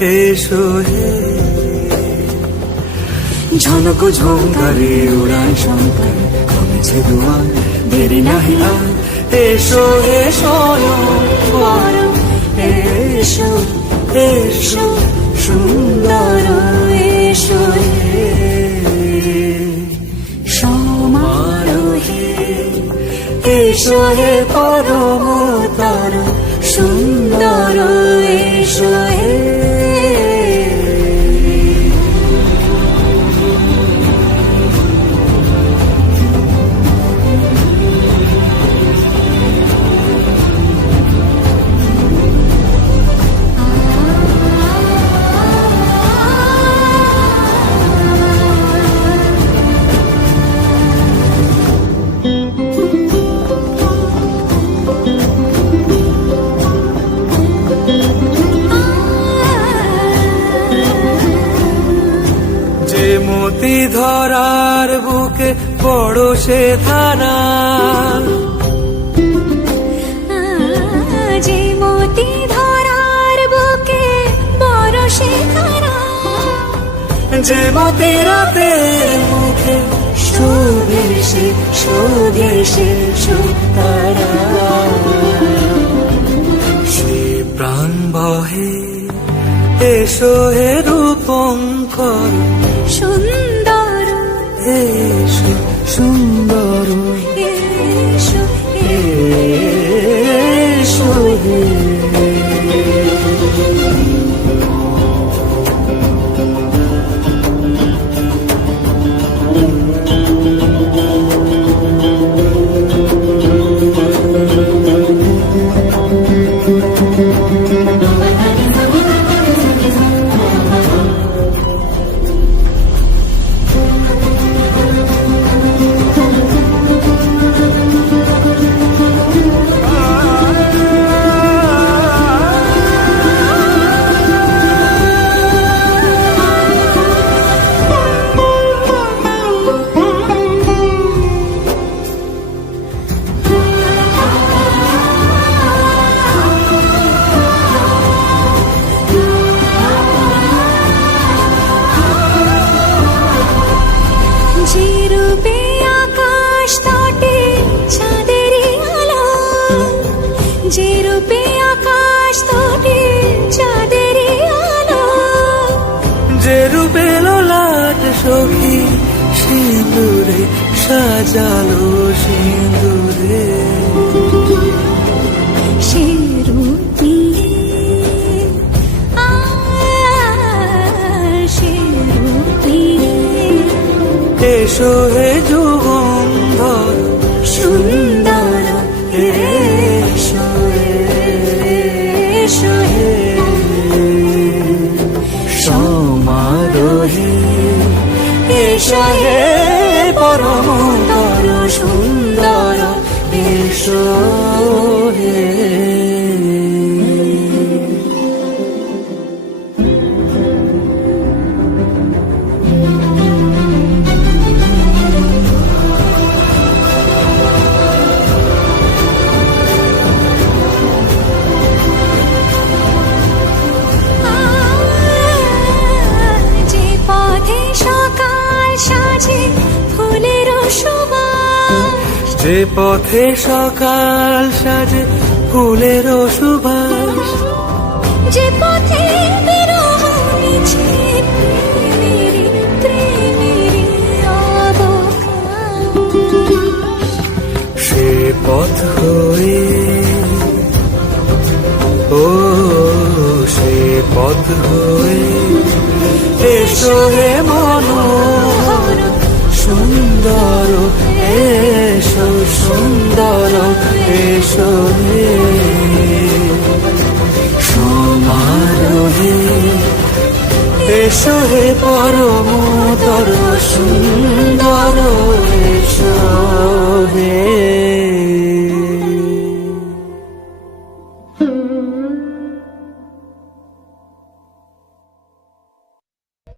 এসো হে। ঝনক ঝঙ্কারে উড়ায় শঙ্কার, কমেছে দুয়ার, দেরি নাহি আর। এসো এসো বরং, এসো এসো সুন্দর, এসো হে সমারোহে। এসো হে পরমতর সুন্দর, এসো হে। মতি ধরার বুকে বড় সে ধারা, যে মতি ধরার বুকে বড় সে ধারা, যে মতি রাতের মুখে শোভে সে সুতারা। সে প্রাণ বহে, এসো হে রূপঙ্কর সুন্দর, এসো সুন্দর, এসো এসো হে। যে রূপে আকাশ তটে চাঁদেরই আলো, যে রূপে ললাট সখী সিঁদুরে সাজালো সিঁদুরে। সে রূপ নিয়ে, সে রূপ নিয়ে। এসো হে যুগন্ধর সুন্দর, এসো এসো হে সমারোহে। এসো হে পরমতর সুন্দর, এসো হে। যে পথে সকাল সাজে ফুলের সুবাস, যে পথে সকাল সাজে ফুলের সুবাস, যে পথে বিরহ মিছে প্রেমেরই অবকাশ। সে পথ হয়ে, ও সে পথ হয়ে। এসো হে মনোহর সুন্দর, এসো সুন্দর, এসো হে সমারোহে। এসো হে পরমতর সুন্দর।